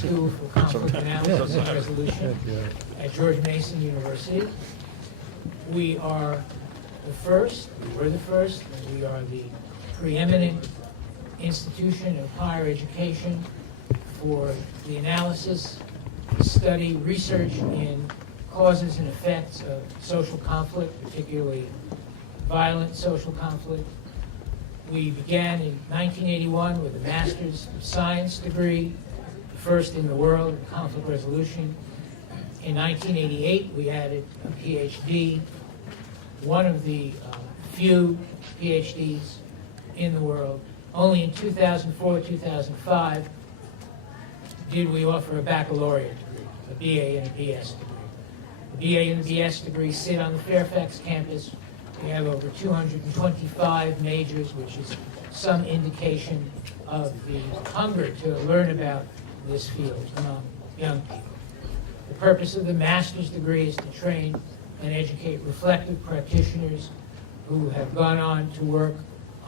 School for Conflict Analysis and Resolution at George Mason University. We are the first, we were the first, and we are the preeminent institution of higher education for the analysis, study, research in causes and effects of social conflict, particularly violent social conflict. We began in 1981 with a Master's of Science degree, the first in the world in conflict resolution. In 1988, we added a PhD, one of the few PhDs in the world. Only in 2004, 2005 did we offer a baccalaureate degree, a BA and a BS degree. The BA and the BS degree sit on the Fairfax campus. We have over 225 majors, which is some indication of the hunger to learn about this field among young people. The purpose of the master's degree is to train and educate reflective practitioners who have gone on to work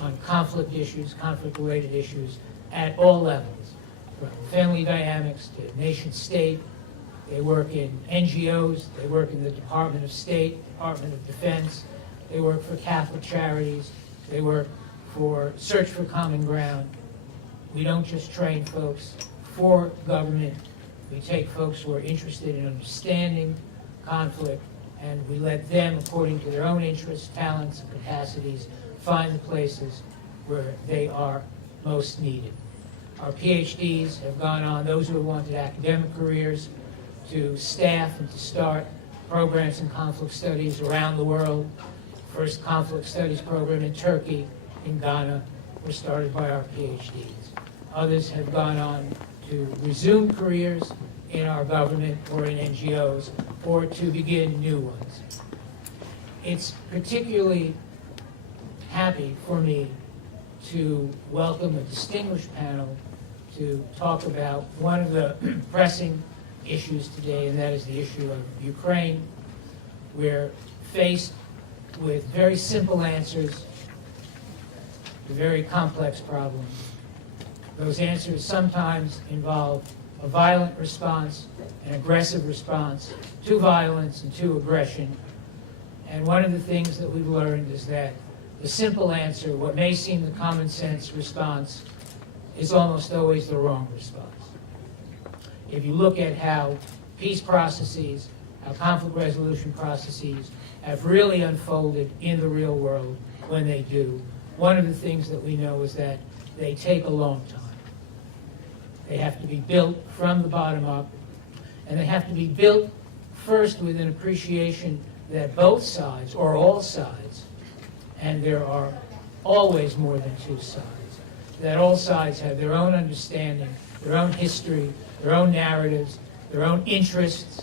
on conflict issues, conflict-related issues at all levels, from family dynamics to nation-state. They work in NGOs, they work in the Department of State, Department of Defense, they work for Catholic charities, they work for Search for Common Ground. We don't just train folks for government, we take folks who are interested in understanding conflict, and we let them, according to their own interests, talents, and capacities, find the places where they are most needed. Our PhDs have gone on, those who have wanted academic careers, to staff and to start programs in conflict studies around the world. First conflict studies program in Turkey, in Ghana, were started by our PhDs. Others have gone on to resume careers in our government or in NGOs, or to begin new ones. It's particularly happy for me to welcome a distinguished panel to talk about one of the pressing issues today, and that is the issue of Ukraine. We're faced with very simple answers to very complex problems. Those answers sometimes involve a violent response, an aggressive response to violence and to aggression. And one of the things that we've learned is that the simple answer, what may seem the common sense response, is almost always the wrong response. If you look at how peace processes, how conflict resolution processes have really unfolded in the real world when they do, one of the things that we know is that they take a long time. They have to be built from the bottom up, and they have to be built first with an appreciation that both sides, or all sides, and there are always more than two sides, that all sides have their own understanding, their own history, their own narratives, their own interests,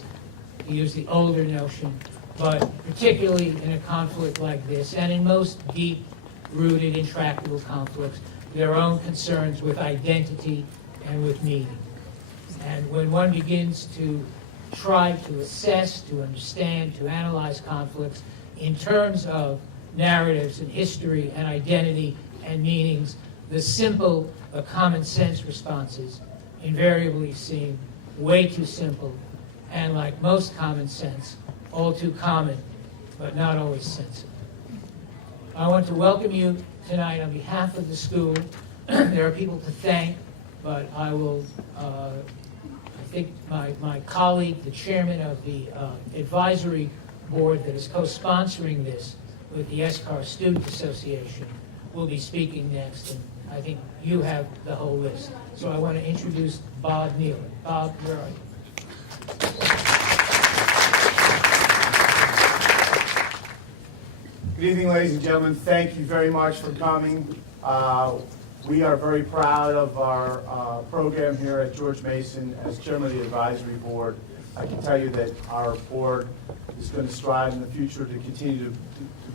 to use the older notion, but particularly in a conflict like this, and in most deep-rooted, intractable conflicts, their own concerns with identity and with meaning. And when one begins to try to assess, to understand, to analyze conflicts in terms of narratives and history and identity and meanings, the simple, the common sense responses invariably seem way too simple, and like most common sense, all too common, but not always sensible. I want to welcome you tonight on behalf of the school. There are people to thank, but I will, I think my colleague, the chairman of the advisory board that is co-sponsoring this with the SCAR Student Association, will be speaking next, and I think you have the whole list. So I want to introduce Bob Neill. Bob, where are you? Good evening, ladies and gentlemen. Thank you very much for coming. We are very proud of our program here at George Mason. As chairman of the advisory board, I can tell you that our board is going to strive in the future to continue to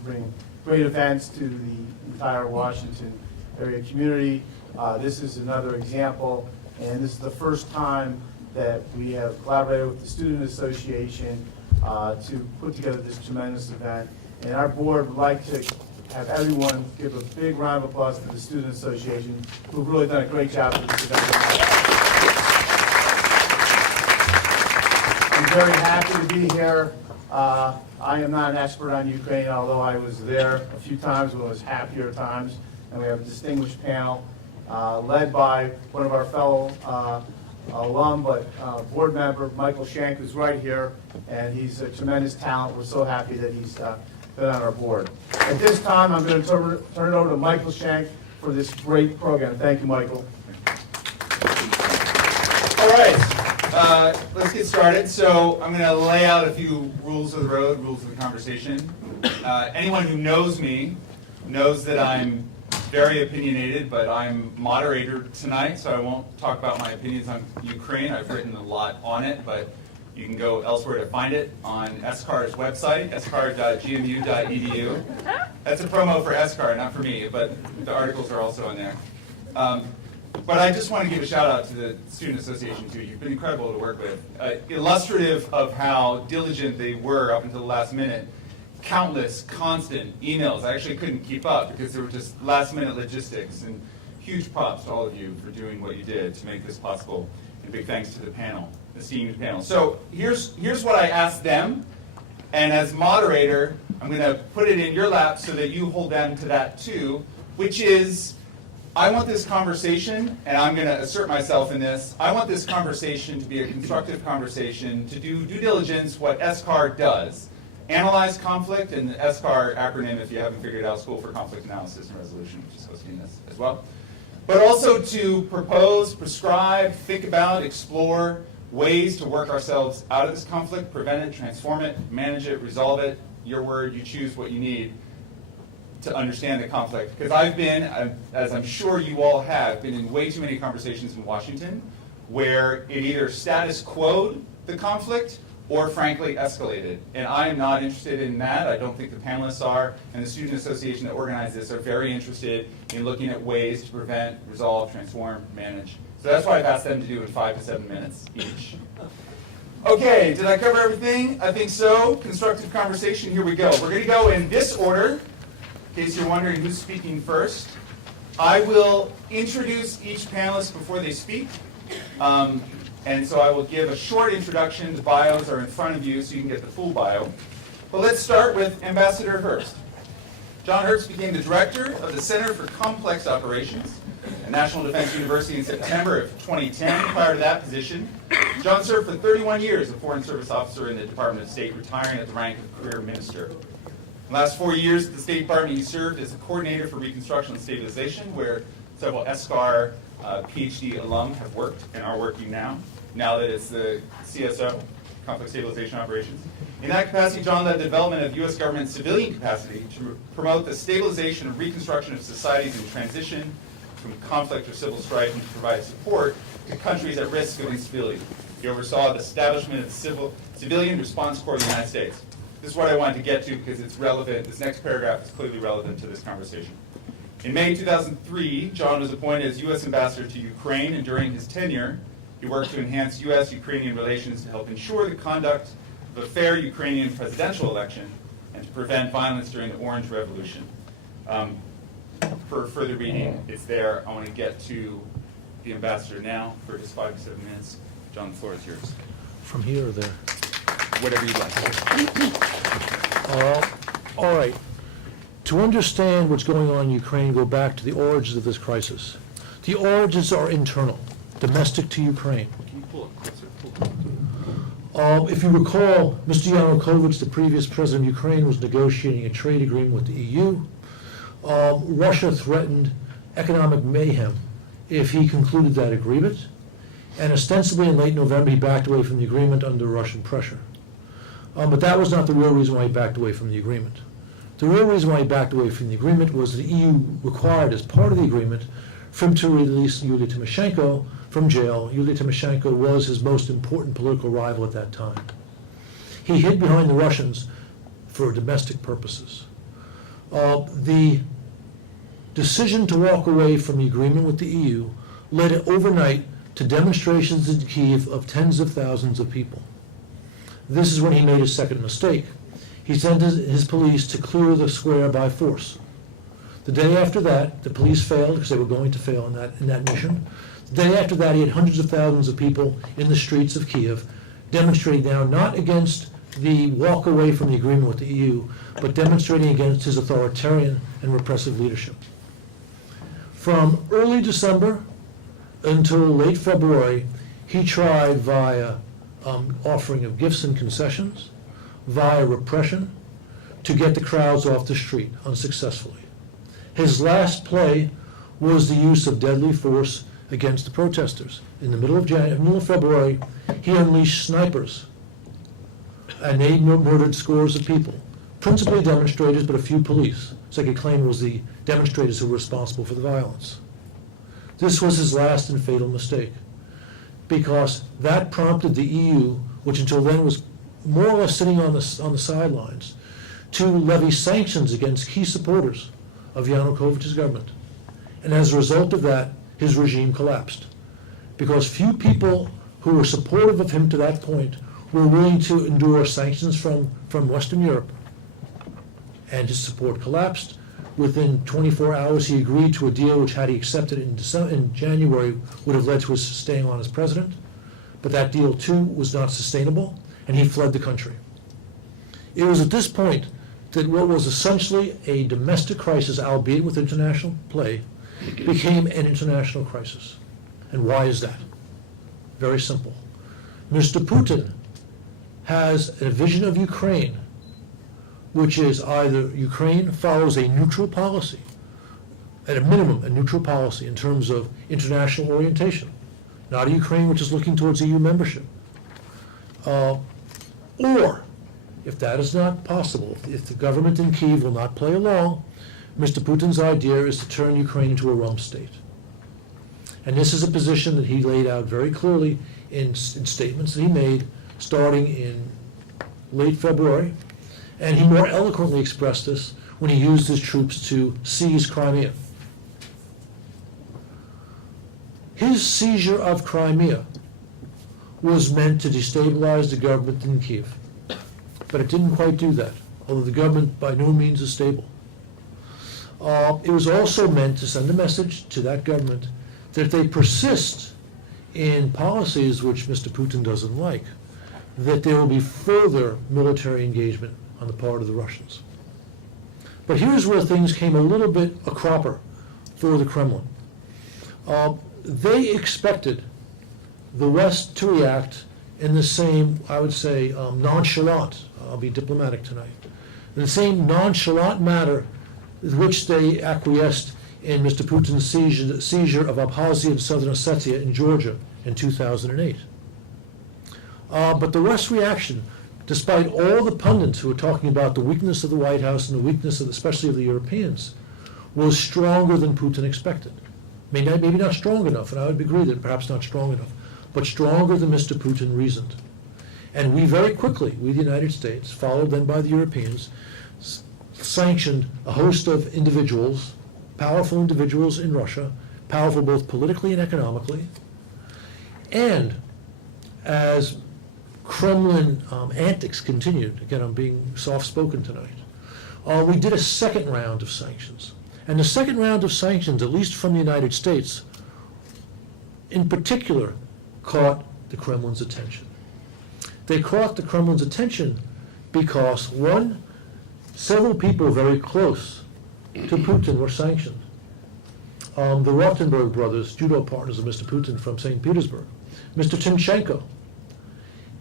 bring great events to the entire Washington area community. This is another example, and this is the first time that we have collaborated with the Student Association to put together this tremendous event. And our board would like to have everyone give a big round of applause to the Student Association, who've really done a great job with this event. very happy to be here. I am not an expert on Ukraine, although I was there a few times when it was happier times. And we have a distinguished panel led by one of our fellow alum, but board member, Michael Shank, who's right here. And he's a tremendous talent. We're so happy that he's been on our board. At this time, I'm going to turn it over to Michael Shank for this great program. Thank you, Michael. All right, let's get started. So I'm going to lay out a few rules of the road, rules of the conversation. Anyone who knows me knows that I'm very opinionated, but I'm moderator tonight, so I won't talk about my opinions on Ukraine. I've written a lot on it, but you can go elsewhere to find it on SCAR's website, scar.gmu.edu. That's a promo for SCAR, not for me, but the articles are also in there. But I just want to give a shout out to the Student Association too. You've been incredible to work with. Illustrative of how diligent they were up until the last minute. Countless, constant emails. I actually couldn't keep up because there were just last minute logistics, and huge props to all of you for doing what you did to make this possible. And big thanks to the panel, the esteemed panel. So here's what I asked them, and as moderator, I'm going to put it in your lap so that you hold them to that too, which is, I want this conversation, and I'm going to assert myself in this, I want this conversation to be a constructive conversation, to do due diligence, what SCAR does. Analyze conflict, and the SCAR acronym, if you haven't figured it out, School for Conflict Analysis and Resolution, which is hosting this as well. But also to propose, prescribe, think about, explore ways to work ourselves out of this conflict, prevent it, transform it, manage it, resolve it. Your word, you choose what you need to understand the conflict. Because I've been, as I'm sure you all have, been in way too many conversations in Washington where it either status quo'd the conflict or frankly escalated. And I am not interested in that. I don't think the panelists are, and the Student Association that organized this are very interested in looking at ways to prevent, resolve, transform, manage. So that's what I've asked them to do in 5 to 7 minutes each. Okay, did I cover everything? I think so. Constructive conversation, here we go. We're going to go in this order, in case you're wondering who's speaking first. I will introduce each panelist before they speak. And so I will give a short introduction. The bios are in front of you so you can get the full bio. But let's start with Ambassador Hurst. John Hurst became the director of the Center for Complex Operations at National Defense University in September of 2010. Prior to that position, John served for 31 years as a Foreign Service officer in the Department of State, retiring at the rank of career minister. In the last 4 years at the State Department, he served as a coordinator for reconstruction and stabilization, where several SCAR PhD alum have worked and are working now that it's the CSO, Conflict Stabilization Operations. In that capacity, John led the development of U.S. government civilian capacity to promote the stabilization and reconstruction of societies in transition from conflict or civil strife, and to provide support to countries at risk of instability. He oversaw the establishment of the Civilian Response Corps of the United States. This is what I wanted to get to because it's relevant. This next paragraph is clearly relevant to this conversation. In May 2003, John was appointed as U.S. Ambassador to Ukraine, and during his tenure, he worked to enhance U.S.-Ukrainian relations to help ensure the conduct of a fair Ukrainian presidential election and to prevent violence during the Orange Revolution. For further reading, it's there. I want to get to the ambassador now for just 5 to 7 minutes. John, the floor is yours. From here or there? Whatever you'd like. All right. To understand what's going on in Ukraine, go back to the origins of this crisis. The origins are internal, domestic to Ukraine. Can you pull up closer? If you recall, Mr. Yanukovych, the previous president of Ukraine, was negotiating a trade agreement with the EU. Russia threatened economic mayhem if he concluded that agreement, and ostensibly in late November he backed away from the agreement under Russian pressure. But that was not the real reason why he backed away from the agreement. The real reason why he backed away from the agreement was the EU required, as part of the agreement, for him to release Yulia Tymoshenko from jail. Yulia Tymoshenko was his most important political rival at that time. He hid behind the Russians for domestic purposes. The decision to walk away from the agreement with the EU led overnight to demonstrations in Kyiv of tens of thousands of people. This is when he made his second mistake. He sent his police to clear the square by force. The day after that, the police failed because they were going to fail in that mission. The day after that, he had hundreds of thousands of people in the streets of Kyiv demonstrating now not against the walk away from the agreement with the EU, but demonstrating against his authoritarian and repressive leadership. From early December until late February, he tried via offering of gifts and concessions, via repression, to get the crowds off the street unsuccessfully. His last play was the use of deadly force against the protesters. In the middle of February, he unleashed snipers and they murdered scores of people, principally demonstrators, but a few police. So I could claim it was the demonstrators who were responsible for the violence. This was his last and fatal mistake, because that prompted the EU, which until then was more or less sitting on the sidelines, to levy sanctions against key supporters of Yanukovych's government. And as a result of that, his regime collapsed, because few people who were supportive of him to that point were willing to endure sanctions from Western Europe. And his support collapsed. Within 24 hours, he agreed to a deal which, had he accepted it in January, would have led to his staying on as president. But that deal, too, was not sustainable, and he fled the country. It was at this point that what was essentially a domestic crisis, albeit with international play, became an international crisis. And why is that? Very simple. Mr. Putin has a vision of Ukraine, which is either Ukraine follows a neutral policy, at a minimum a neutral policy in terms of international orientation, not a Ukraine which is looking towards EU membership. Or, if that is not possible, if the government in Kyiv will not play along, Mr. Putin's idea is to turn Ukraine into a rump state. And this is a position that he laid out very clearly in statements that he made starting in late February, and he more eloquently expressed this when he used his troops to seize Crimea. His seizure of Crimea was meant to destabilize the government in Kyiv, but it didn't quite do that, although the government by no means is stable. It was also meant to send a message to that government that if they persist in policies which Mr. Putin doesn't like, that there will be further military engagement on the part of the Russians. But here's where things came a little bit a cropper for the Kremlin. They expected the West to react in the same, I would say, nonchalant, I'll be diplomatic tonight, in the same nonchalant manner with which they acquiesced in Mr. Putin's seizure of Abkhazia and Southern Ossetia in Georgia in 2008. But the West's reaction, despite all the pundits who were talking about the weakness of the White House and the weakness of, especially of the Europeans, was stronger than Putin expected. Maybe not strong enough, and I would agree that perhaps not strong enough, but stronger than Mr. Putin reasoned. And we very quickly, we the United States, followed then by the Europeans, sanctioned a host of individuals, powerful individuals in Russia, powerful both politically and economically. And as Kremlin antics continued, again, I'm being soft-spoken tonight, we did a second round of sanctions. And the second round of sanctions, at least from the United States, in particular, caught the Kremlin's attention. They caught the Kremlin's attention because, one, several people very close to Putin were sanctioned. The Rothenberg brothers, judo partners of Mr. Putin from St. Petersburg, Mr. Timchenko.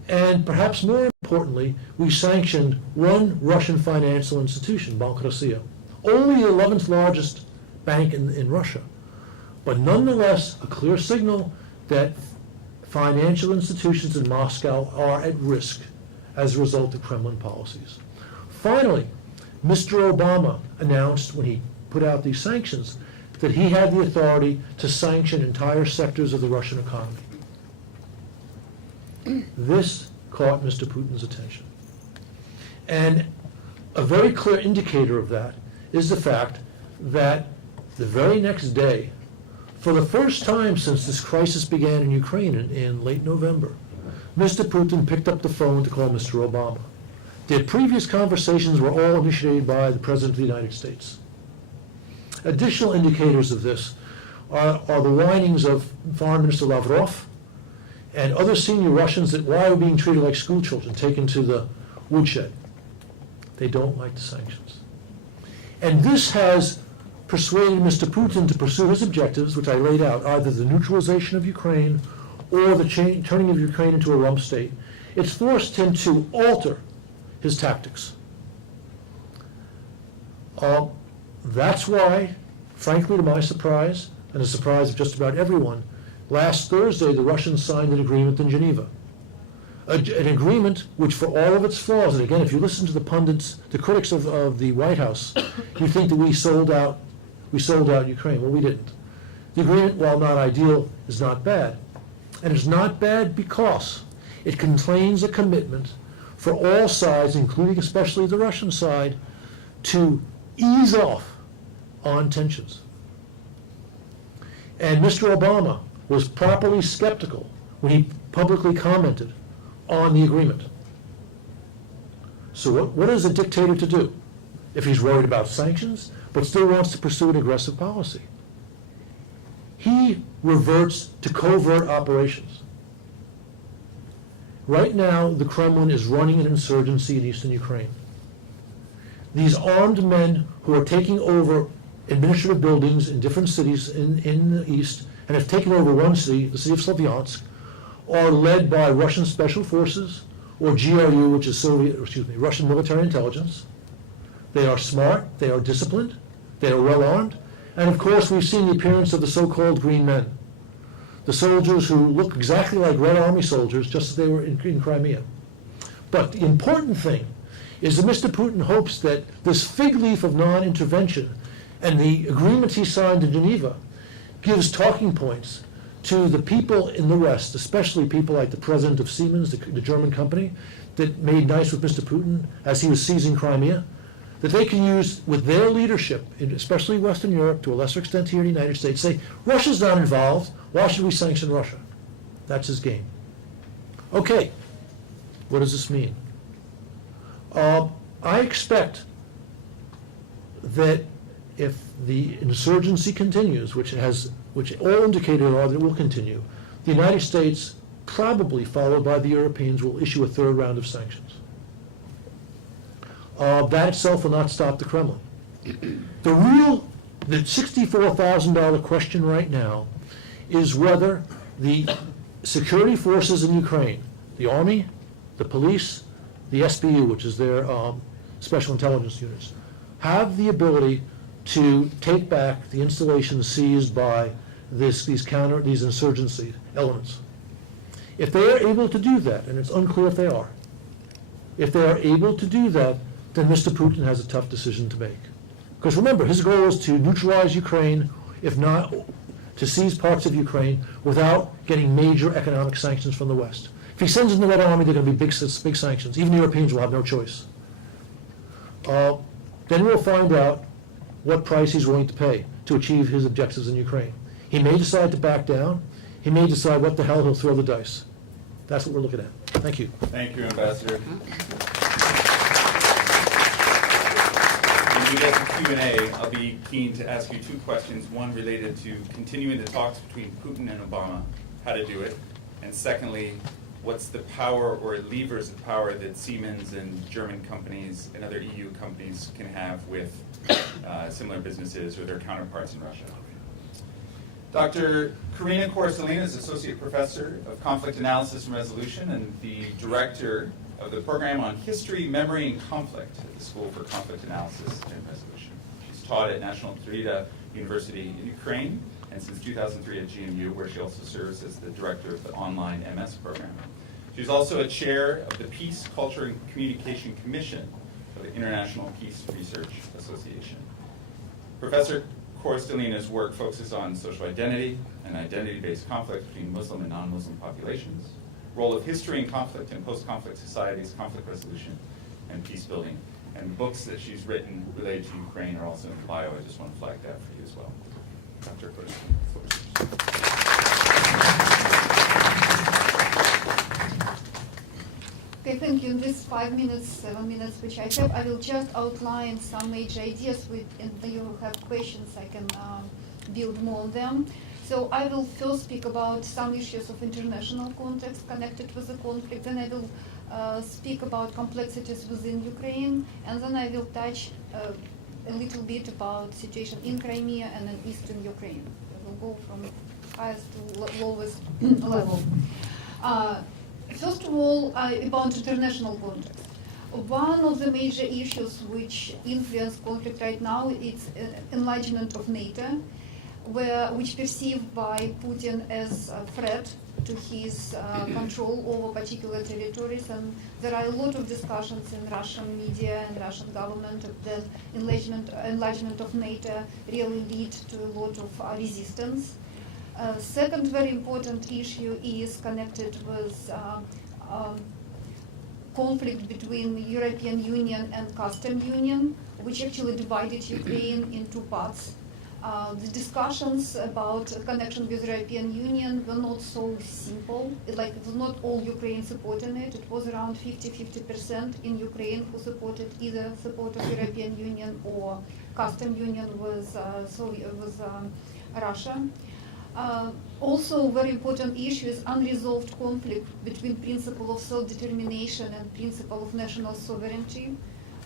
And perhaps more importantly, we sanctioned one Russian financial institution, Bank Russia, only the 11th largest bank in Russia, but nonetheless a clear signal that financial institutions in Moscow are at risk as a result of Kremlin policies. Finally, Mr. Obama announced when he put out these sanctions that he had the authority to sanction entire sectors of the Russian economy. This caught Mr. Putin's attention. And a very clear indicator of that is the fact that the very next day, for the first time since this crisis began in Ukraine in late November, Mr. Putin picked up the phone to call Mr. Obama. The previous conversations were all initiated by the President of the United States. Additional indicators of this are the whinings of Foreign Minister Lavrov and other senior Russians that why are being treated like school children, taken to the woodshed. They don't like the sanctions. And this has persuaded Mr. Putin to pursue his objectives, which I laid out, either the neutralization of Ukraine or the turning of Ukraine into a rump state. It's forced him to alter his tactics. That's why, frankly, to my surprise, and the surprise of just about everyone, last Thursday the Russians signed an agreement in Geneva. An agreement which, for all of its flaws, and again, if you listen to the pundits, the critics of the White House, you think that we sold out Ukraine. Well, we didn't. The agreement, while not ideal, is not bad. And it's not bad because it contains a commitment for all sides, including especially the Russian side, to ease off on tensions. And Mr. Obama was properly skeptical when he publicly commented on the agreement. So what is a dictator to do if he's worried about sanctions but still wants to pursue an aggressive policy? He reverts to covert operations. Right now, the Kremlin is running an insurgency in eastern Ukraine. These armed men who are taking over administrative buildings in different cities in the east and have taken over one city, the city of Slavyansk, are led by Russian special forces or GRU, which is Russian military intelligence. They are smart, they are disciplined, they are well armed, and of course we've seen the appearance of the so-called green men, the soldiers who look exactly like Red Army soldiers, just as they were in Crimea. But the important thing is that Mr. Putin hopes that this fig leaf of non-intervention and the agreement he signed in Geneva gives talking points to the people in the West, especially people like the president of Siemens, the German company, that made nice with Mr. Putin as he was seizing Crimea, that they can use with their leadership, especially Western Europe, to a lesser extent here in the United States, say, Russia's not involved, why should we sanction Russia? That's his game. Okay, what does this mean? I expect that if the insurgency continues, which all indicators are that it will continue, the United States, probably followed by the Europeans, will issue a third round of sanctions. That itself will not stop the Kremlin. The $64,000 question right now is whether the security forces in Ukraine, the army, the police, the SBU, which is their special intelligence units, have the ability to take back the installations seized by these insurgency elements. If they are able to do that, and it's unclear if they are able to do that, then Mr. Putin has a tough decision to make. Because remember, his goal is to neutralize Ukraine, if not to seize parts of Ukraine without getting major economic sanctions from the West. If he sends in the Red Army, they're going to be big sanctions. Even the Europeans will have no choice. Then we'll find out what price he's willing to pay to achieve his objectives in Ukraine. He may decide to back down. He may decide what the hell he'll throw the dice. That's what we're looking at. Thank you. Thank you, Ambassador. When we get to Q&A, I'll be keen to ask you two questions. One related to continuing the talks between Putin and Obama, how to do it. And secondly, what's the power or levers of power that Siemens and German companies and other EU companies can have with similar businesses or their counterparts in Russia? Dr. Karina Korostelina is Associate Professor of Conflict Analysis and Resolution and the Director of the Program on History, Memory, and Conflict at the School for Conflict Analysis and Resolution. She's taught at National University in Ukraine and since 2003 at GMU, where she also serves as the Director of the online MS program. She's also a chair of the Peace, Culture, and Communication Commission of the International Peace Research Association. Professor Korostelina's work focuses on social identity and identity-based conflict between Muslim and non-Muslim populations, role of history in conflict and post-conflict societies, conflict resolution, and peace building. And books that she's written related to Ukraine are also in the bio. I just want to flag that for you as well. Dr. Korostelina. Okay, thank you. In these 5 minutes, 7 minutes which I have, I will just outline some major ideas and you will have questions, I can build more on them. So I will first speak about some issues of international context connected with the conflict, then I will speak about complexities within Ukraine, and then I will touch a little bit about situation in Crimea and in eastern Ukraine. I will go from highest to lowest level. First of all, about international context. One of the major issues which influence conflict right now is enlargement of NATO, which perceived by Putin as a threat to his control over particular territories, and there are a lot of discussions in Russian media and Russian government that enlargement of NATO really lead to a lot of resistance. Second very important issue is connected with conflict between the European Union and Customs Union, which actually divided Ukraine in two parts. The discussions about connection with the European Union were not so simple. It was not all Ukraine supporting it. It was around 50% in Ukraine who supported either support of European Union or Customs Union with Russia. Also, very important issue is unresolved conflict between principle of self-determination and principle of national sovereignty,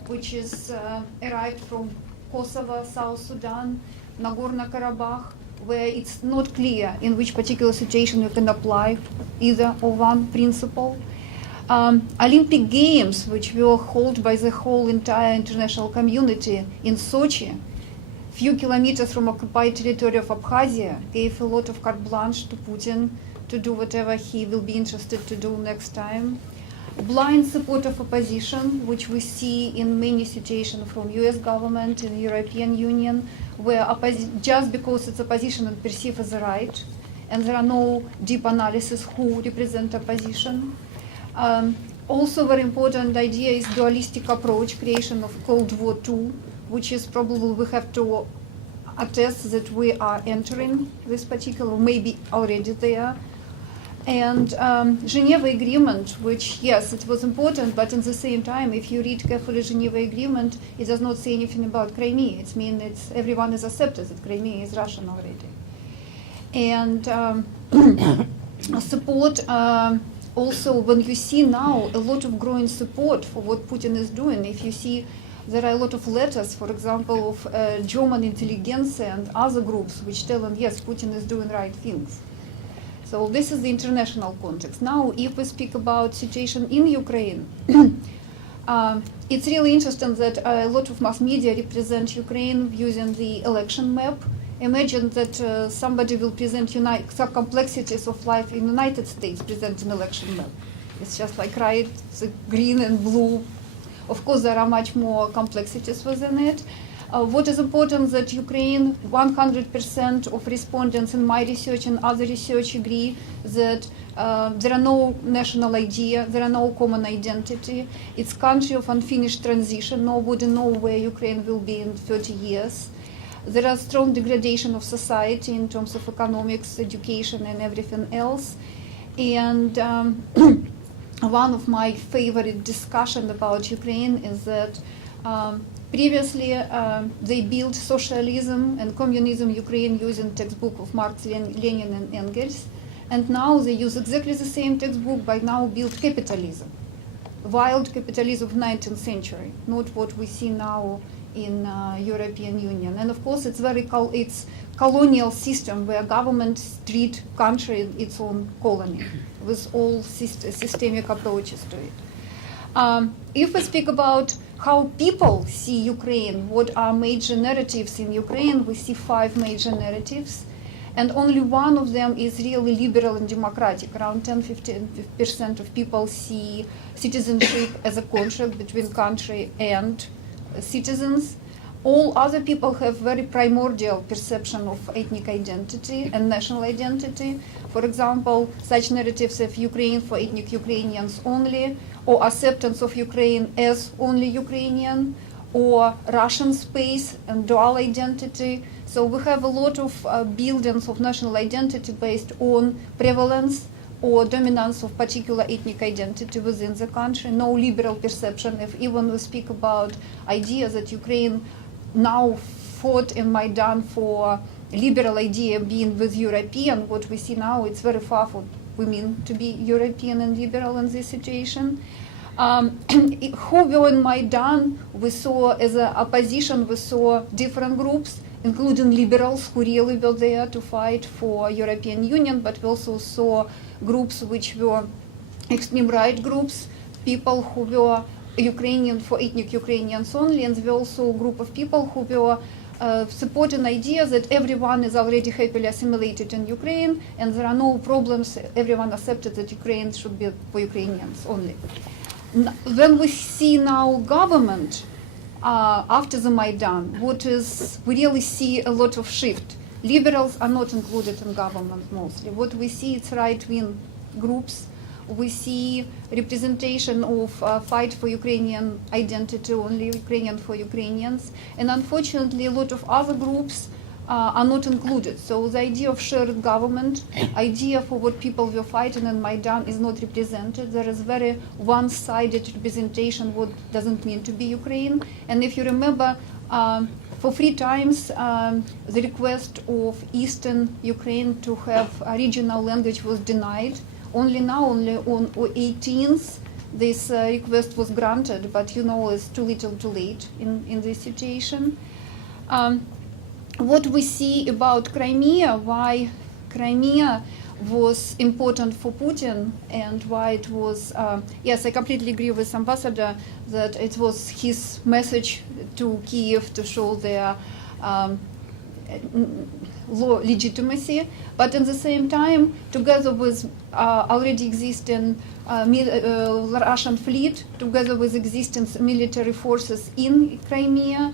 which is arrived from Kosovo, South Sudan, Nagorno-Karabakh, where it's not clear in which particular situation you can apply either or one principle. Olympic Games, which were held by the whole entire international community in Sochi, few kilometers from occupied territory of Abkhazia, gave a lot of carte blanche to Putin to do whatever he will be interested to do next time. Blind support of opposition, which we see in many situations from US government and European Union, where just because it's opposition is perceived as a right, and there are no deep analysis who represent opposition. Also very important idea is dualistic approach, creation of Cold War II, which is probably we have to attest that we are entering this particular, maybe already there. And Geneva Agreement, which, yes, it was important, but at the same time, if you read carefully Geneva Agreement, it does not say anything about Crimea. It means everyone is accepted that Crimea is Russian already. And support, also when you see now a lot of growing support for what Putin is doing, if you see there are a lot of letters, for example, of German intelligentsia and other groups which tell them, yes, Putin is doing right things. So this is the international context. Now, if we speak about situation in Ukraine, it's really interesting that a lot of mass media represent Ukraine using the election map. Imagine that somebody will present some complexities of life in the United States, present an election map. It's just like right, the green and blue. Of course, there are much more complexities within it. What is important that Ukraine, 100% of respondents in my research and other research agree that there are no national idea, there are no common identity. It's country of unfinished transition. Nobody knows where Ukraine will be in 30 years. There are strong degradation of society in terms of economics, education, and everything else. And one of my favorite discussion about Ukraine is that previously, they built socialism and communism Ukraine using textbook of Marx, Lenin, and Engels, and now they use exactly the same textbook, but now build capitalism, wild capitalism of 19th century, not what we see now in European Union. And of course, it's it's colonial system where government treat country its own colony with all systemic approaches to it. If we speak about how people see Ukraine, what are major narratives in Ukraine, we see 5 major narratives, and only one of them is really liberal and democratic. Around 10-15% of people see citizenship as a contract between country and citizens. All other people have very primordial perception of ethnic identity and national identity. For example, such narratives of Ukraine for ethnic Ukrainians only, or acceptance of Ukraine as only Ukrainian, or Russian space and dual identity. So we have a lot of buildings of national identity based on prevalence or dominance of particular ethnic identity within the country. No liberal perception. If even we speak about ideas that Ukraine now fought in Maidan for liberal idea being with European, what we see now, it's very far for women to be European and liberal in this situation. Who were in Maidan, we saw as an opposition, we saw different groups, including liberals who really were there to fight for European Union, but we also saw groups which were extreme right groups, people who were Ukrainian for ethnic Ukrainians only, and there were also a group of people who were supporting ideas that everyone is already happily assimilated in Ukraine and there are no problems, everyone accepted that Ukraine should be for Ukrainians only. When we see now government after the Maidan, we really see a lot of shift. Liberals are not included in government mostly. What we see is right-wing groups. We see representation of fight for Ukrainian identity, only Ukrainian for Ukrainians. And unfortunately, a lot of other groups are not included. So the idea of shared government, idea for what people were fighting in Maidan is not represented. There is very one-sided representation what doesn't mean to be Ukraine. And if you remember, for 3 times, the request of Eastern Ukraine to have a regional language was denied. Only now, only on 18th, this request was granted, but you know it's too little too late in this situation. What we see about Crimea, why Crimea was important for Putin and why it was, yes, I completely agree with Ambassador that it was his message to Kiev to show their legitimacy, but at the same time, together with already existing Russian fleet, together with existing military forces in Crimea,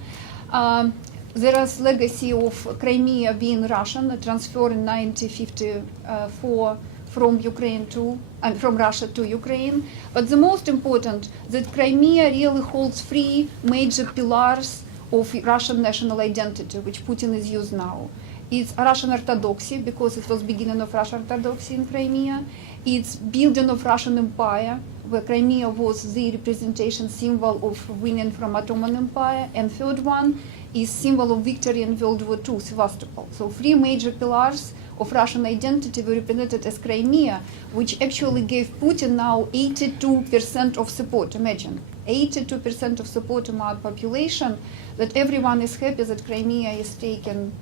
there is legacy of Crimea being Russian, a transfer in 1954 from Ukraine to from Russia to Ukraine. But the most important, that Crimea really holds 3 major pillars of Russian national identity, which Putin is used now. It's Russian Orthodoxy, because it was beginning of Russian Orthodoxy in Crimea. It's building of Russian Empire, where Crimea was the representation symbol of winning from Ottoman Empire. And third one is symbol of victory in World War II, Sevastopol. So 3 major pillars of Russian identity were represented as Crimea, which actually gave Putin now 82% of support. Imagine, 82% of support among population, that everyone is happy that Crimea is taken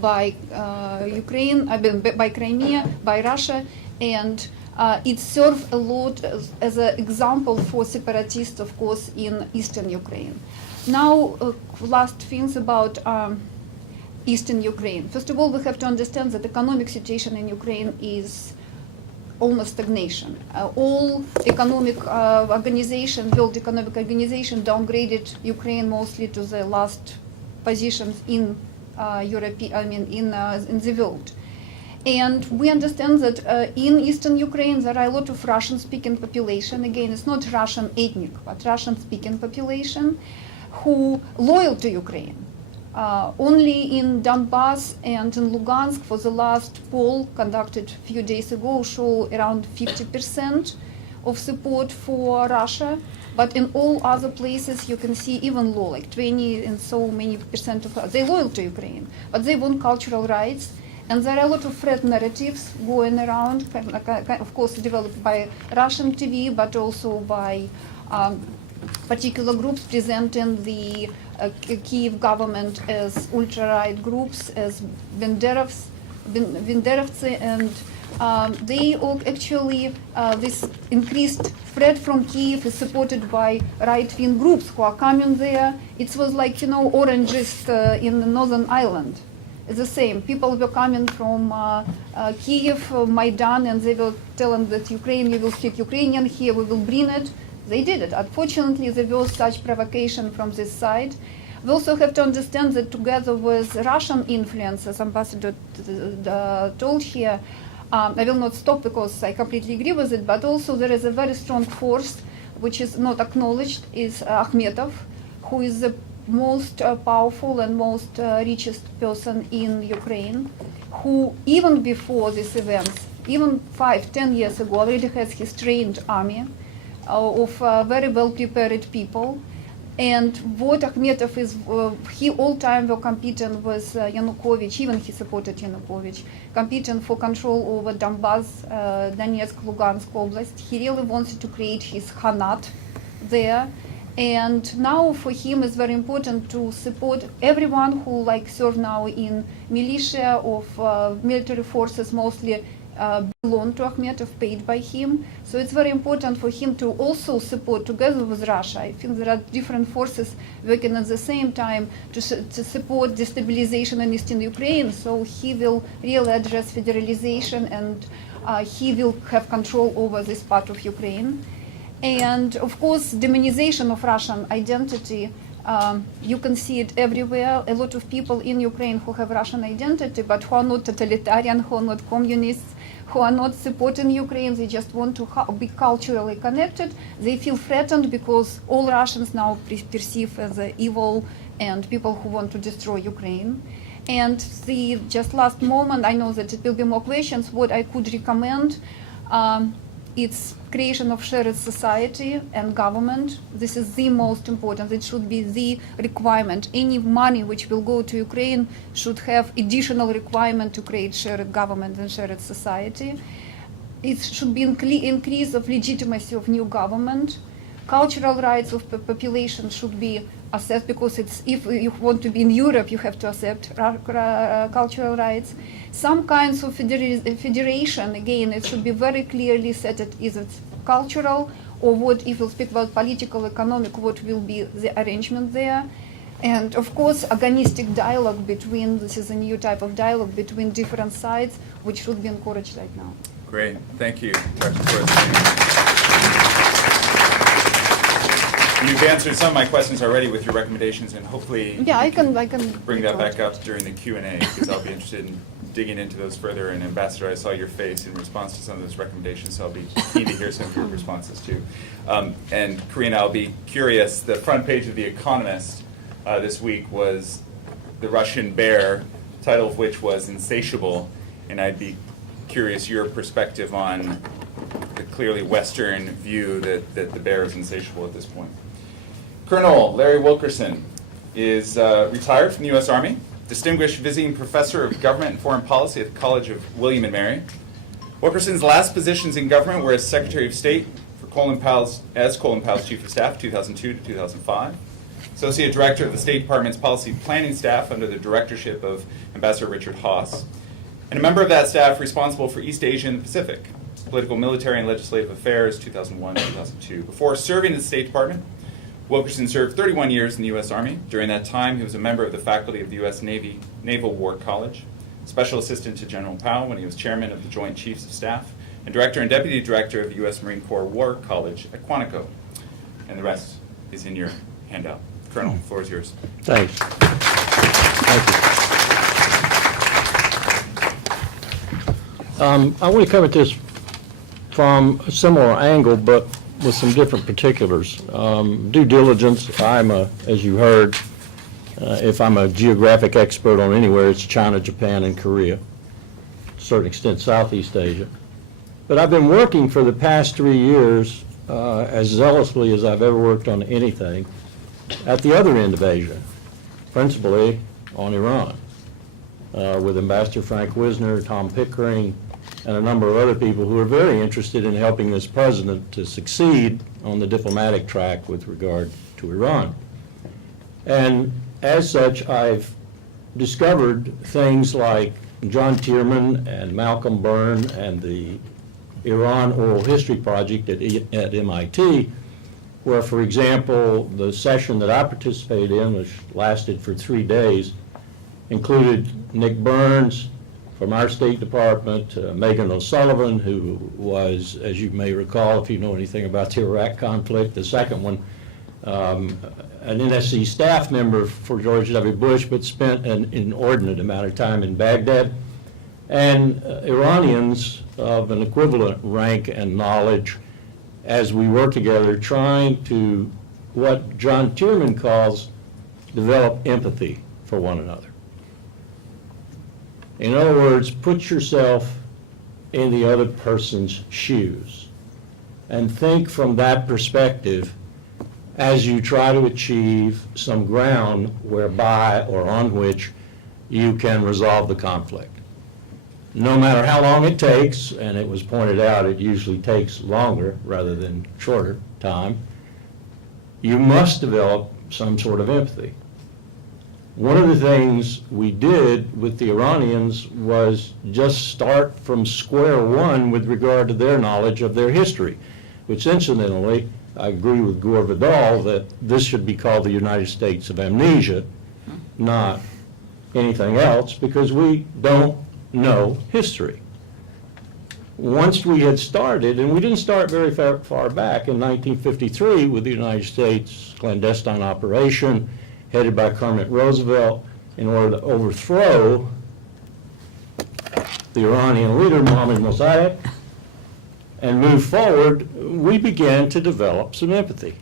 by Ukraine, by Crimea, by Russia, and it served a lot as an example for separatists, of course, in eastern Ukraine. Now, last things about eastern Ukraine. First of all, we have to understand that the economic situation in Ukraine is almost stagnation. All economic organization, World Economic Organization, downgraded Ukraine mostly to the last positions in in the world. And we understand that in eastern Ukraine there are a lot of Russian-speaking population. Again, it's not Russian ethnic, but Russian-speaking population who loyal to Ukraine. Only in Donbass and in Lugansk, for the last poll conducted a few days ago, show around 50% of support for Russia. But in all other places, you can see even low, like 20 and so many percent of they're loyal to Ukraine, but they want cultural rights. And there are a lot of threat narratives going around, of course, developed by Russian TV, but also by particular groups presenting the Kiev government as ultra-right groups, as Benderovцы, and they all actually, this increased threat from Kiev is supported by right-wing groups who are coming there. It was like, orangists in the Northern Ireland. It's the same. People were coming from Kiev, Maidan, and they were telling that Ukraine, you will speak Ukrainian, here we will bring it. They did it. Unfortunately, there was such provocation from this side. We also have to understand that together with Russian influence, as Ambassador told here, I will not stop because I completely agree with it, but also there is a very strong force which is not acknowledged, is Akhmetov, who is the most powerful and most richest person in Ukraine, who even before these events, even 5-10 years ago, already has his trained army of very well prepared people. And what Akhmetov is, he all time were competing with Yanukovych, even he supported Yanukovych, competing for control over Donbass, Donetsk, Lugansk Oblast. He really wanted to create his Khanat there. And now for him it's very important to support everyone who like serve now in militia of military forces, mostly belong to Akhmetov, paid by him. So it's very important for him to also support, together with Russia. I think there are different forces working at the same time to support destabilization in eastern Ukraine. So he will really address federalization, and he will have control over this part of Ukraine. And of course, demonization of Russian identity. You can see it everywhere. A lot of people in Ukraine who have Russian identity, but who are not totalitarian, who are not communists, who are not supporting Ukraine, they just want to be culturally connected. They feel threatened because all Russians now perceive as evil and people who want to destroy Ukraine. And the just last moment, I know that it will be more questions, what I could recommend, it's creation of shared society and government. This is the most important. It should be the requirement. Any money which will go to Ukraine should have additional requirement to create shared government and shared society. It should be increase of legitimacy of new government. Cultural rights of the population should be assessed, because it's, if you want to be in Europe, you have to accept cultural rights. Some kinds of federation, again, it should be very clearly set. Is it cultural, or what, if we'll speak about political, economic, what will be the arrangement there? And of course, agonistic dialogue between, this is a new type of dialogue between different sides, which should be encouraged right now. Great, thank you, Dr. Torres. You've answered some of my questions already with your recommendations, and hopefully I can bring that back up during the Q&A, because I'll be interested in digging into those further. And Ambassador, I saw your face in response to some of those recommendations, so I'll be keen to hear some of your responses too. And Karina, I'll be curious, the front page of The Economist this week was the Russian bear, title of which was Insatiable, and I'd be curious your perspective on the clearly Western view that the bear is insatiable at this point. Colonel Larry Wilkerson is retired from the U.S. Army, distinguished visiting professor of government and foreign policy at the College of William and Mary. Wilkerson's last positions in government were as Secretary of State for Colin Powell's Chief of Staff, 2002 to 2005, Associate Director of the State Department's Policy Planning Staff under the directorship of Ambassador Richard Haass, and a member of that staff responsible for East Asia and the Pacific, Political, Military, and Legislative Affairs, 2001-2002. Before serving in the State Department, Wilkerson served 31 years in the U.S. Army. During that time, he was a member of the faculty of the U.S. Naval War College, Special Assistant to General Powell when he was chairman of the Joint Chiefs of Staff, and Director and Deputy Director of the U.S. Marine Corps War College at Quantico. And the rest is in your handout. Colonel, the floor is yours. Thanks. I want to cover this from a similar angle, but with some different particulars. Due diligence, as you heard, if I'm a geographic expert on anywhere, it's China, Japan, and Korea, to a certain extent Southeast Asia. But I've been working for the past 3 years as zealously as I've ever worked on anything at the other end of Asia, principally on Iran, with Ambassador Frank Wisner, Tom Pickering, and a number of other people who are very interested in helping this president to succeed on the diplomatic track with regard to Iran. And as such, I've discovered things like John Tierman and Malcolm Byrne and the Iran Oral History Project at MIT, where, for example, the session that I participated in, which lasted for 3 days, included Nick Burns from our State Department, Megan O'Sullivan, who was, as you may recall, if you know anything about the Iraq conflict, the second one, an NSC staff member for George W. Bush, but spent an inordinate amount of time in Baghdad, and Iranians of an equivalent rank and knowledge as we work together trying to, what John Tierman calls, develop empathy for one another. In other words, put yourself in the other person's shoes and think from that perspective as you try to achieve some ground whereby or on which you can resolve the conflict. No matter how long it takes, and it was pointed out it usually takes longer rather than shorter time, you must develop some sort of empathy. One of the things we did with the Iranians was just start from square one with regard to their knowledge of their history, which incidentally, I agree with Gore Vidal that this should be called the United States of Amnesia, not anything else, because we don't know history. Once we had started, and we didn't start very far back, in 1953 with the United States clandestine operation headed by Kermit Roosevelt in order to overthrow the Iranian leader, Mohammad Mossadegh, and move forward, we began to develop some empathy.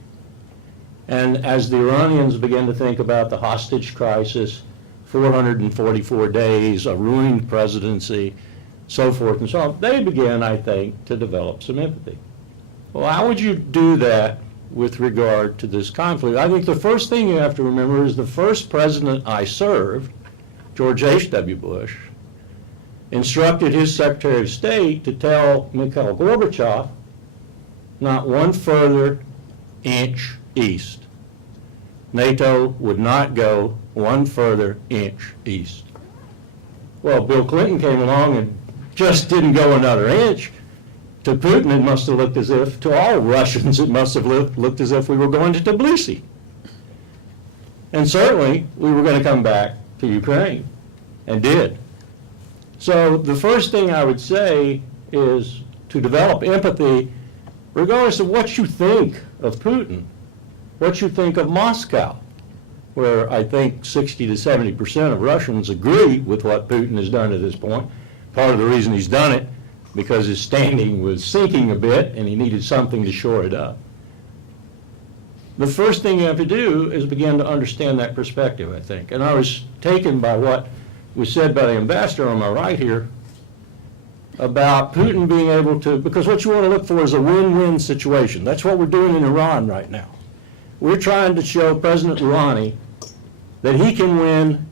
And as the Iranians began to think about the hostage crisis, 444 days, a ruined presidency, so forth and so on, they began, I think, to develop some empathy. Well, how would you do that with regard to this conflict? I think the first thing you have to remember is the first president I served, George H.W. Bush, instructed his Secretary of State to tell Mikhail Gorbachev not one further inch east. NATO would not go one further inch east. Well, Bill Clinton came along and just didn't go another inch. To Putin, it must have looked as if, to all Russians, it must have looked as if we were going to Tbilisi. And certainly, we were going to come back to Ukraine, and did. So the first thing I would say is to develop empathy, regardless of what you think of Putin, what you think of Moscow, where I think 60 to 70% of Russians agree with what Putin has done to this point. Part of the reason he's done it, because his standing was sinking a bit and he needed something to shore it up. The first thing you have to do is begin to understand that perspective, I think. And I was taken by what was said by the ambassador on my right here about Putin being able to, because what you want to look for is a win-win situation. That's what we're doing in Iran right now. We're trying to show President Rouhani that he can win,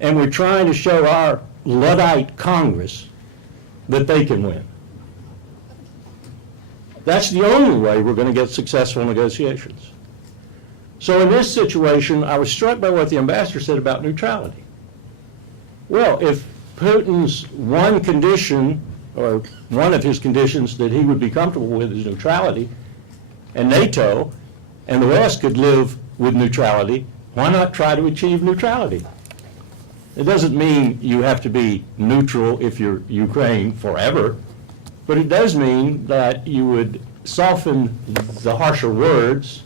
and we're trying to show our Luddite Congress that they can win. That's the only way we're going to get successful negotiations. So in this situation, I was struck by what the ambassador said about neutrality. Well, if Putin's one condition, or one of his conditions that he would be comfortable with is neutrality, and NATO and the West could live with neutrality, why not try to achieve neutrality? It doesn't mean you have to be neutral if you're Ukraine forever, but it does mean that you would soften the harsher words,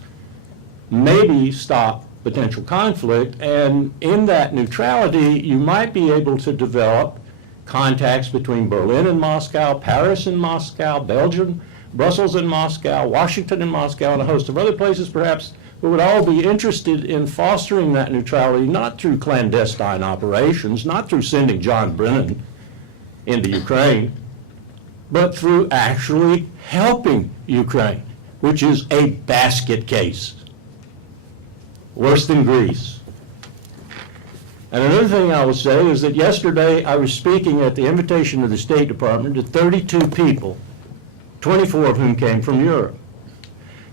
maybe stop potential conflict, and in that neutrality, you might be able to develop contacts between Berlin and Moscow, Paris and Moscow, Belgium, Brussels and Moscow, Washington and Moscow, and a host of other places perhaps, who would all be interested in fostering that neutrality, not through clandestine operations, not through sending John Brennan into Ukraine, but through actually helping Ukraine, which is a basket case. Worse than Greece. And another thing I will say is that yesterday I was speaking at the invitation of the State Department to 32 people, 24 of whom came from Europe.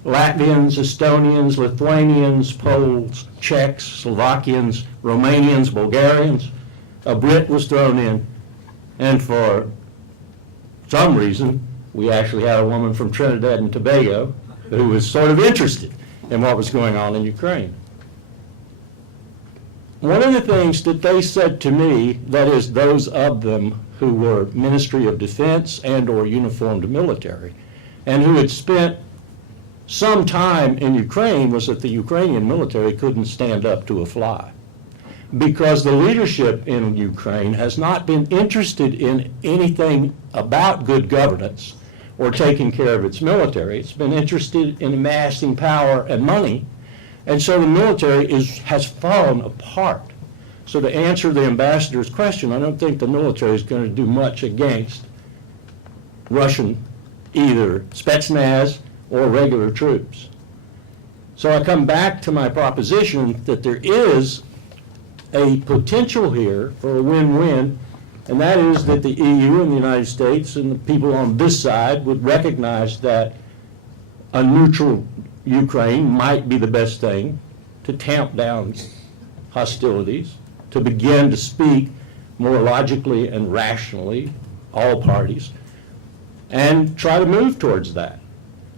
Latvians, Estonians, Lithuanians, Poles, Czechs, Slovakians, Romanians, Bulgarians. A Brit was thrown in. And for some reason, we actually had a woman from Trinidad and Tobago who was sort of interested in what was going on in Ukraine. One of the things that they said to me, that is those of them who were Ministry of Defense and or uniformed military, and who had spent some time in Ukraine, was that the Ukrainian military couldn't stand up to a fly. Because the leadership in Ukraine has not been interested in anything about good governance or taking care of its military. It's been interested in amassing power and money, and so the military has fallen apart. So to answer the ambassador's question, I don't think the military is going to do much against Russian either Spetsnaz or regular troops. So I come back to my proposition that there is a potential here for a win-win, and that is that the EU and the United States and the people on this side would recognize that a neutral Ukraine might be the best thing to tamp down hostilities, to begin to speak more logically and rationally, all parties, and try to move towards that.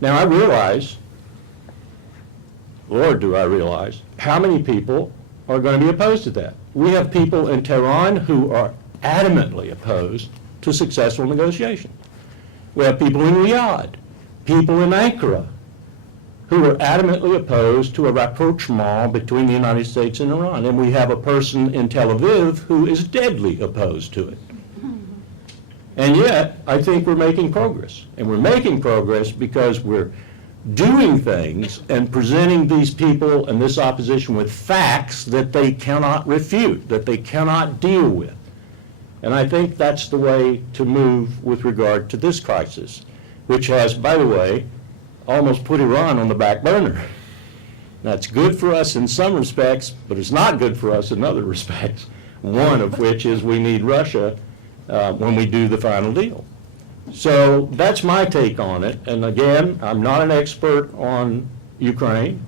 Now, I realize, Lord, do I realize, how many people are going to be opposed to that. We have people in Tehran who are adamantly opposed to successful negotiations. We have people in Riyadh, people in Ankara, who are adamantly opposed to a rapprochement between the United States and Iran. And we have a person in Tel Aviv who is deadly opposed to it. And yet, I think we're making progress. And we're making progress because we're doing things and presenting these people and this opposition with facts that they cannot refute, that they cannot deal with. And I think that's the way to move with regard to this crisis, which has, by the way, almost put Iran on the back burner. That's good for us in some respects, but it's not good for us in other respects, one of which is we need Russia when we do the final deal. So that's my take on it. And again, I'm not an expert on Ukraine,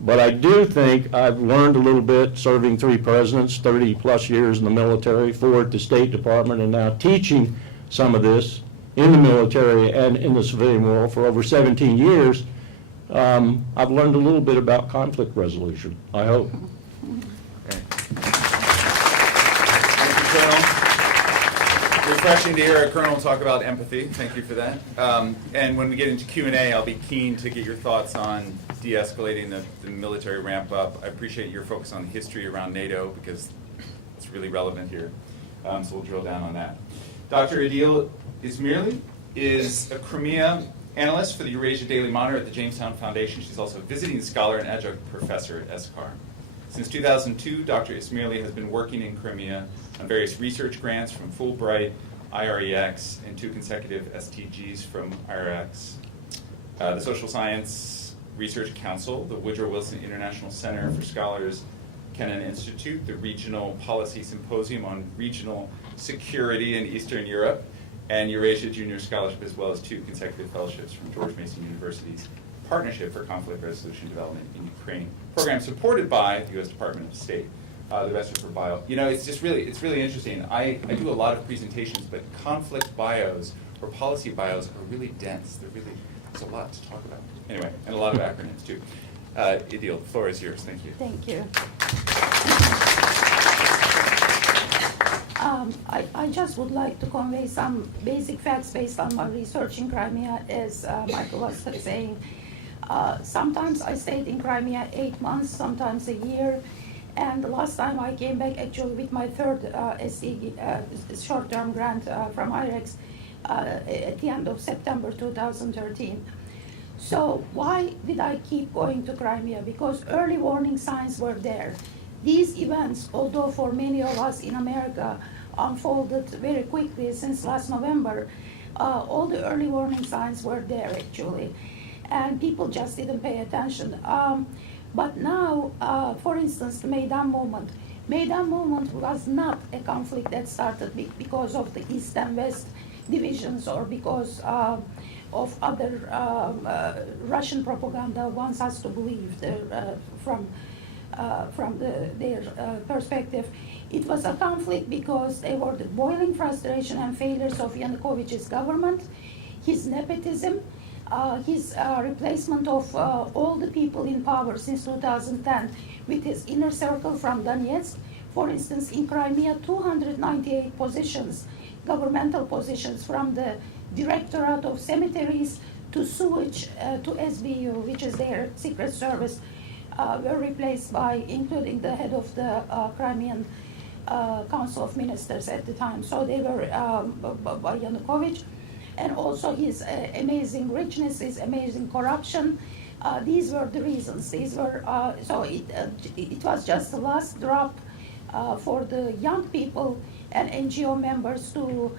but I do think I've learned a little bit serving 3 presidents, 30 plus years in the military, 4 at the State Department, and now teaching some of this in the military and in the civilian world for over 17 years. I've learned a little bit about conflict resolution, I hope. Okay. Thank you, Colonel. Refreshing to hear a colonel talk about empathy. Thank you for that. And when we get into Q&A, I'll be keen to get your thoughts on de-escalating the military ramp up. I appreciate your focus on the history around NATO because it's really relevant here. So we'll drill down on that. Dr. Radial Ismaili is a Crimea analyst for the Eurasia Daily Monitor at the Jamestown Foundation. She's also a visiting scholar and adjunct professor at SCAR. Since 2002, Dr. Ismaili has been working in Crimea on various research grants from Fulbright, IREX, and 2 consecutive STGs from IREX. The Social Science Research Council, the Woodrow Wilson International Center for Scholars Kennan Institute, the Regional Policy Symposium on Regional Security in Eastern Europe, and Eurasia Junior Scholarship, as well as 2 consecutive fellowships from George Mason University's Partnership for Conflict Resolution Development in Ukraine, program supported by the U.S. Department of State. The rest are for bio. You know, it's really interesting. I do a lot of presentations, but conflict bios or policy bios are really dense. There's a lot to talk about. Anyway, and a lot of acronyms too. Idil, the floor is yours. Thank you. Thank you. I just would like to convey some basic facts based on my research in Crimea, as Michael was saying. Sometimes I stayed in Crimea 8 months, sometimes a year, and the last time I came back actually with my 3rd short-term grant from IREX at the end of September 2013. So why did I keep going to Crimea? Because early warning signs were there. These events, although for many of us in America unfolded very quickly since last November, all the early warning signs were there actually, and people just didn't pay attention. But now, for instance, the Maidan movement was not a conflict that started because of the East and West divisions or because of other Russian propaganda wants us to believe from their perspective. It was a conflict because they were the boiling frustration and failures of Yanukovych's government, his nepotism, his replacement of all the people in power since 2010 with his inner circle from Donetsk. For instance, in Crimea, 298 positions, governmental positions, from the Directorate of Cemeteries to sewage to SBU, which is their secret service, were replaced by, including the head of the Crimean Council of Ministers at the time. So they were by Yanukovych, and also his amazing richness, his amazing corruption. These were the reasons. These were so it was just the last drop for the young people and NGO members to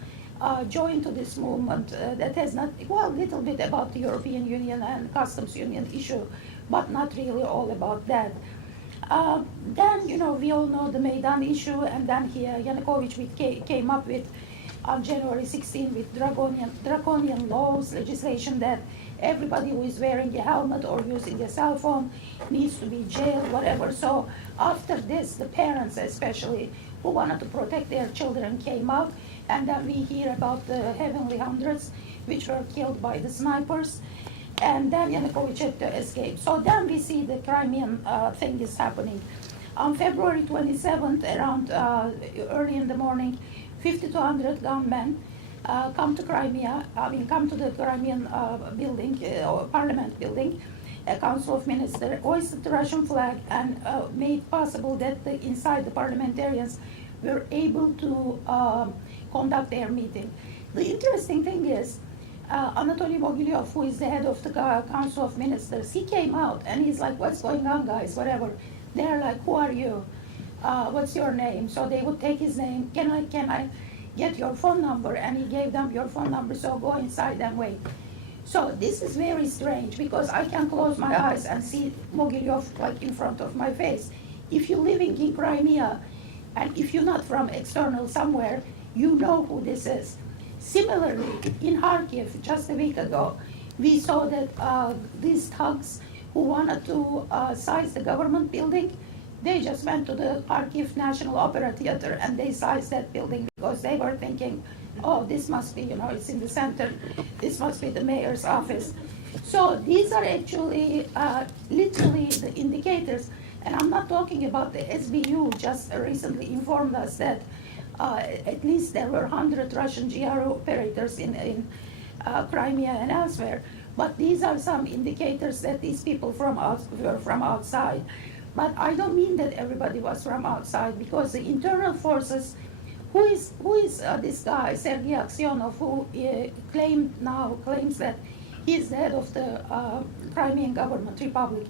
join to this movement that has not, well, little bit about the European Union and customs union issue, but not really all about that. Then, you know, we all know the Maidan issue, and then here Yanukovych came up with on January 16 with draconian laws, legislation that everybody who is wearing a helmet or using a cell phone needs to be jailed, whatever. So after this, the parents especially who wanted to protect their children came out, and then we hear about the heavenly hundreds which were killed by the snipers, and then Yanukovych had to escape. So then we see the Crimean thing is happening. On February 27th, around early in the morning, 50 to 100 gunmen come to Crimea, come to the Crimean building, or parliament building, a council of ministers, hoisted the Russian flag, and made possible that inside the parliamentarians were able to conduct their meeting. The interesting thing is, Anatoly Mogilyov, who is the head of the council of ministers, he came out and he's like, "What's going on, guys? Whatever." They're like, "Who are you? What's your name?" So they would take his name. Can I get your phone number? And he gave them your phone number, so go inside and wait. So this is very strange, because I can close my eyes and see Mogilyov like in front of my face. If you're living in Crimea, and if you're not from external somewhere, you know who this is. Similarly, in Kharkiv, just a week ago, we saw that these thugs who wanted to size the government building, they just went to the Kharkiv National Opera Theater and they sized that building because they were thinking, oh, this must be, you know, it's in the center, this must be the mayor's office. So these are actually literally the indicators, and I'm not talking about the SBU, just recently informed us that at least there were 100 Russian GRU operators in Crimea and elsewhere, but these are some indicators that these people were from outside. But I don't mean that everybody was from outside, because the internal forces, who is this guy, Sergei Aksyonov, who claims that he's the head of the Crimean government, Republic.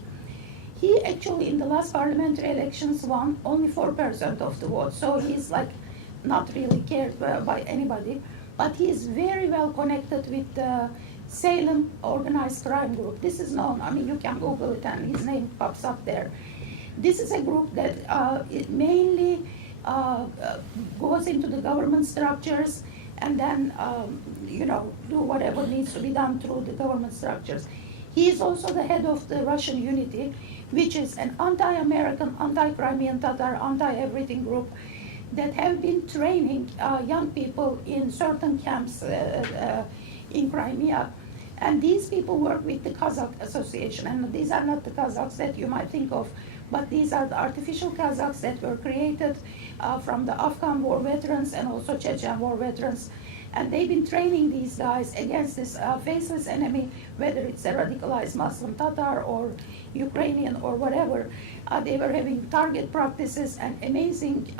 He actually, in the last parliamentary elections, won only 4% of the vote, so he's like not really cared by anybody, but he is very well connected with the Salem organized crime group. This is known, I mean, you can Google it and his name pops up there. This is a group that it mainly goes into the government structures and then, you know, do whatever needs to be done through the government structures. He is also the head of the Russian Unity, which is an anti-American, anti-Crimean Tatar, anti-everything group that have been training young people in certain camps in Crimea. And these people work with the Kazakh Association, and these are not the Kazakhs that you might think of, but these are the artificial Kazakhs that were created from the Afghan war veterans and also Chechen war veterans. And they've been training these guys against this faceless enemy, whether it's a radicalized Muslim Tatar or Ukrainian or whatever. They were having target practices and amazing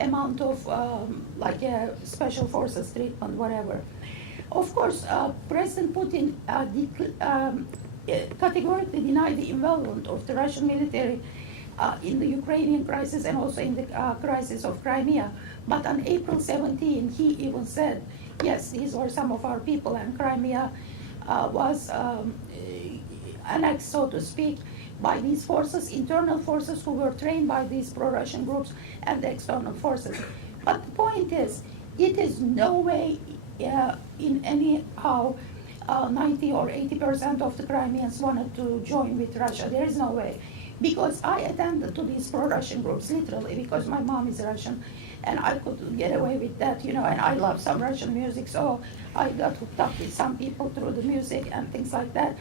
amount of like special forces treatment, whatever. Of course, President Putin categorically denied the involvement of the Russian military in the Ukrainian crisis and also in the crisis of Crimea. But on April 17, he even said, yes, these were some of our people, and Crimea was annexed, so to speak, by these forces, internal forces who were trained by these pro-Russian groups and the external forces. But the point is, it is no way in any how 90 or 80% of the Crimeans wanted to join with Russia. There is no way. Because I attended to these pro-Russian groups, literally, because my mom is Russian, and I could get away with that, you know, and I love some Russian music, so I got hooked up with some people through the music and things like that.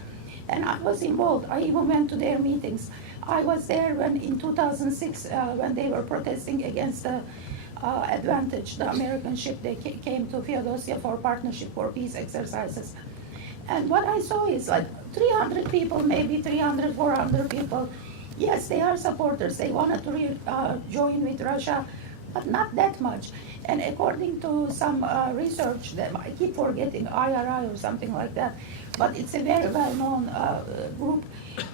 And I was involved. I even went to their meetings. I was there when, in 2006, when they were protesting against the Advantage, the American ship. They came to Feodosia for Partnership for Peace exercises. And what I saw is like 300 people, maybe 300, 400 people. Yes, they are supporters. They wanted to join with Russia, but not that much. And according to some research that I keep forgetting, IRI or something like that, but it's a very well-known group,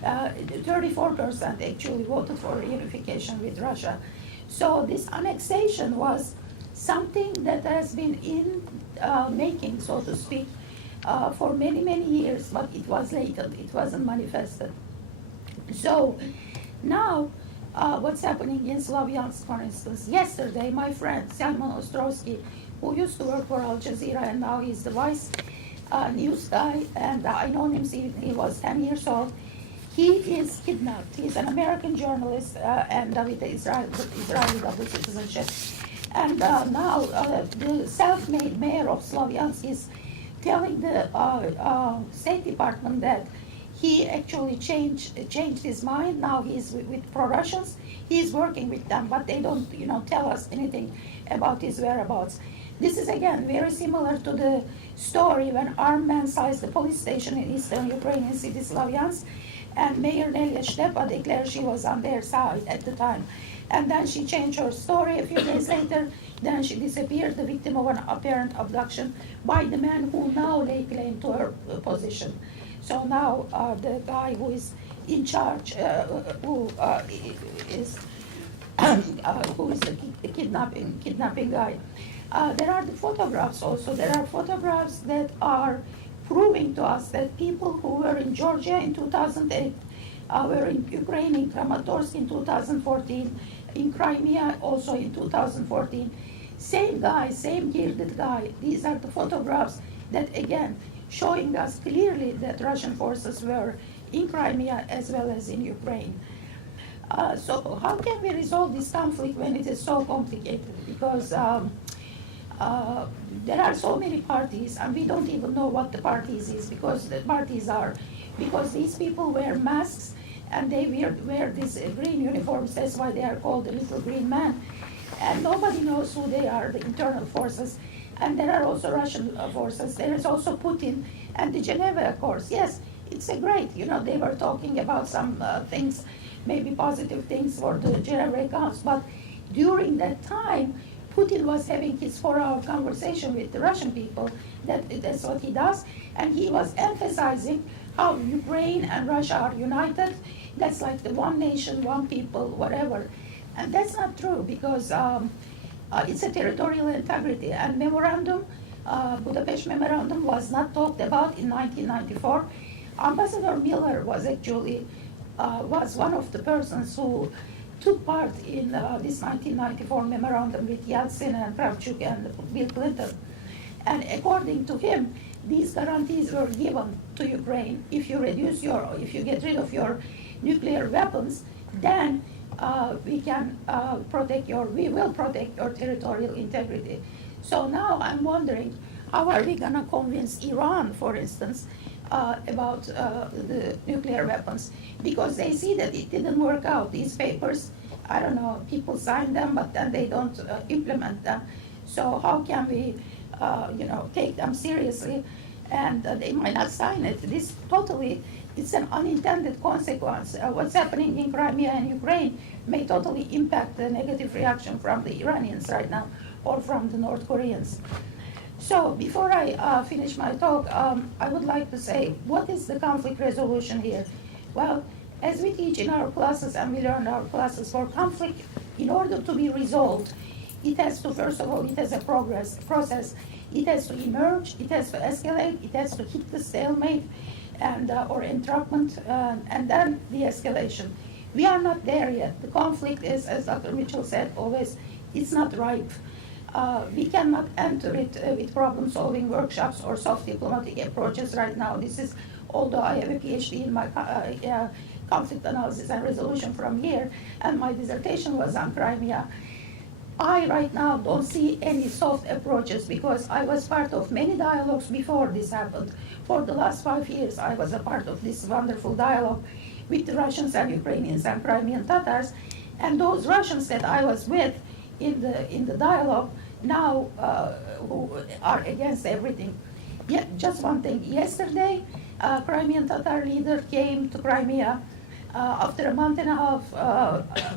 34% actually voted for reunification with Russia. So this annexation was something that has been in making, so to speak, for many, many years, but it was latent, it wasn't manifested. So now, what's happening in Slavyansk, for instance, yesterday my friend Salman Ostrosky, who used to work for Al Jazeera and now he's the vice news guy, and I know him since he was 10 years old, he is kidnapped. He's an American journalist and with Israeli double citizenship. And now the self-made mayor of Slavyansk is telling the State Department that he actually changed his mind. Now he's with pro-Russians. He's working with them, but they don't, tell us anything about his whereabouts. This is again very similar to the story when armed men seized the police station in eastern Ukrainian city Slavyansk, and Mayor Neill declared she was on their side at the time. And then she changed her story a few days later. Then she disappeared, the victim of an apparent abduction by the man who now lay claim to her position. So now the guy who is in charge, who is the kidnapping guy. There are the photographs also. There are photographs that are proving to us that people who were in Georgia in 2008, were in Ukraine in Kramatorsk in 2014, in Crimea also in 2014. Same guy, same gilded guy. These are the photographs that again showing us clearly that Russian forces were in Crimea as well as in Ukraine. So how can we resolve this conflict when it is so complicated? Because there are so many parties, and we don't even know what the parties is, because the parties are, because these people wear masks and they wear these green uniforms. That's why they are called the little green men. And nobody knows who they are, the internal forces. And there are also Russian forces. There is also Putin and the Geneva Accords. Yes, it's a great, they were talking about some things, maybe positive things for the Geneva Accords, but during that time, Putin was having his 4-hour conversation with the Russian people. That's what he does. And he was emphasizing how Ukraine and Russia are united. That's like the one nation, one people, whatever. And that's not true, because it's a territorial integrity. And memorandum, Budapest memorandum was not talked about in 1994. Ambassador Miller was actually was one of the persons who took part in this 1994 memorandum with Yeltsin and Kravchuk and Bill Clinton. And according to him, these guarantees were given to Ukraine. If you get rid of your nuclear weapons, then we will protect your territorial integrity. So now I'm wondering, how are we gonna convince Iran, for instance, about the nuclear weapons? Because they see that it didn't work out. These papers, I don't know, people sign them, but then they don't implement them. So how can we, take them seriously? And they might not sign it. It's an unintended consequence. What's happening in Crimea and Ukraine may totally impact the negative reaction from the Iranians right now, or from the North Koreans. So before I finish my talk, I would like to say, what is the conflict resolution here? Well, as we teach in our classes, and we learn our classes, for conflict, in order to be resolved, it has to, first of all, it has a process. It has to emerge, it has to escalate, it has to hit the stalemate and or entrapment, and then the escalation. We are not there yet. The conflict is, as Dr. Mitchell said, always, it's not ripe. We cannot enter it with problem-solving workshops or soft diplomatic approaches right now. This is, although I have a PhD in my conflict analysis and resolution from here, and my dissertation was on Crimea, I right now don't see any soft approaches, because I was part of many dialogues before this happened. For the last 5 years, I was a part of this wonderful dialogue with the Russians and Ukrainians and Crimean Tatars, and those Russians that I was with in the dialogue now who are against everything. Yeah, just one thing. Yesterday, Crimean Tatar leader came to Crimea. After a month and a half,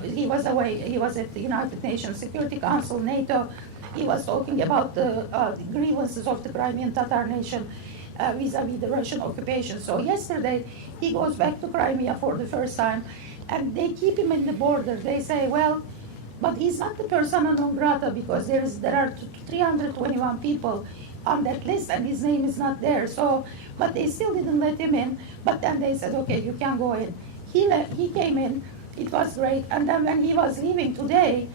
he was away. He was at the United Nations Security Council, NATO. He was talking about the grievances of the Crimean Tatar nation vis-a-vis the Russian occupation. So yesterday, he goes back to Crimea for the first time, and they keep him in the border. They say, well, But he's not the persona non grata because there are 321 people on that list and his name is not there. So, but they still didn't let him in. But then they said, okay, you can go in. He came in. It was great. And then when he was leaving today,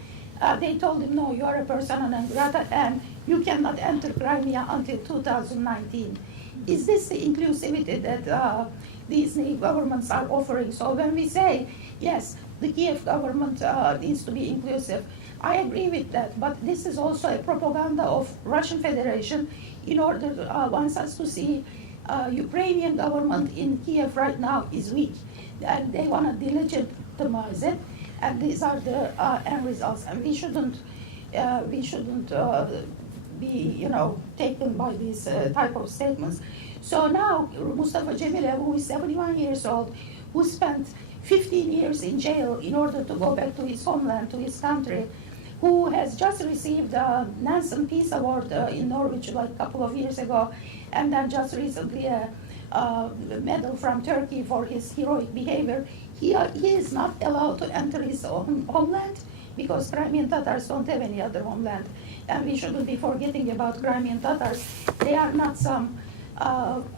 they told him, no, you are a persona non grata and you cannot enter Crimea until 2019. Is this the inclusivity that these new governments are offering? So when we say, yes, the Kiev government needs to be inclusive, I agree with that, but this is also a propaganda of Russian Federation in order to wants us to see Ukrainian government in Kiev right now is weak, and they want to delegitimize it, and these are the end results, and we shouldn't be taken by these type of statements. So now Mustafa Cemilev, who is 71 years old, who spent 15 years in jail in order to go back to his homeland, to his country, who has just received a Nansen Peace Award in Norwich like a couple of years ago, and then just recently a medal from Turkey for his heroic behavior. He is not allowed to enter his own homeland because Crimean Tatars don't have any other homeland. And we shouldn't be forgetting about Crimean Tatars. They are not some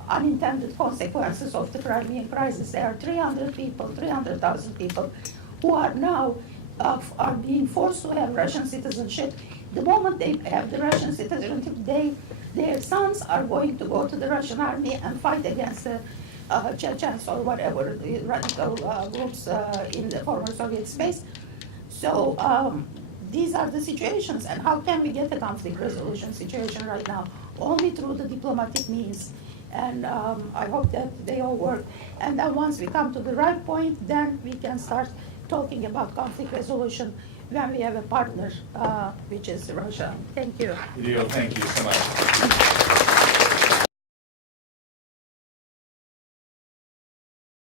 unintended consequences of the Crimean crisis. There are 300,000 people who are now are being forced to have Russian citizenship. The moment they have the Russian citizenship, their sons are going to go to the Russian army and fight against the Chechens or whatever, the radical groups in the former Soviet space. So these are the situations, and how can we get a conflict resolution situation right now? Only through the diplomatic means, and I hope that they all work. And then once we come to the right point, then we can start talking about conflict resolution when we have a partner, which is Russia. Thank you. Radial, thank you so much.